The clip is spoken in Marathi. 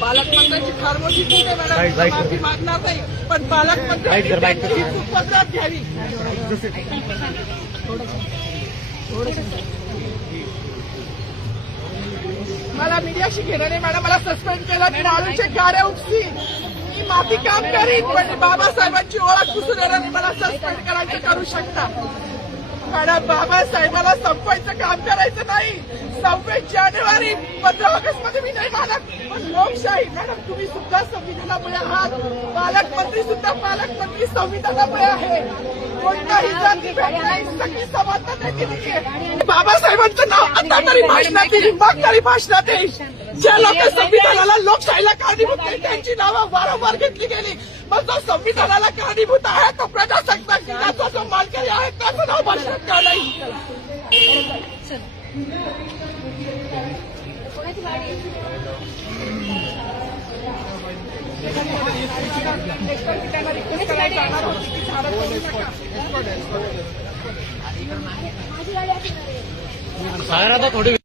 पालकमंत्र्यांची फार मोठी चूक आहे मॅडम, माफी मागणार नाही, पण पालकमंत्र्यांची सुपत्रात घ्यावी. मला मीडियाशी घेणं नाही मॅडम, मला सस्पेंड केलं, माळूचे गाड्या उपसी, मी माफी काम करीन, पण बाबासाहेबांची ओळख पुसून येणार नाही, मला सस्पेंड करायचं करू शकता मॅडम. बाबासाहेबाला संपवायचं काम करायचं नाही. 26 जानेवारी 15 ऑगस्ट मध्ये मी नाही मानत, पण लोकशाही मॅडम तुम्ही सुद्धा संविधानामुळे आहात, पालकमंत्री सुद्धा पालकमंत्री संविधानामुळे आहे. कोणताही जाती नाही, सगळी समानता दिली आहे. बाबासाहेबांचं नाव आता तरी भाषणात येईल, मग तरी भाषणात येईल. ज्या लोक संविधानाला लोकशाहीला कारणीभूत नाही त्यांची नावं वारंवार घेतली गेली, पण जो संविधानाला कारणीभूत आहे तो प्रजासत्ताक दिनाचा जो मानकरी आहे त्याचं नाव भाषणात का नाही. थोडी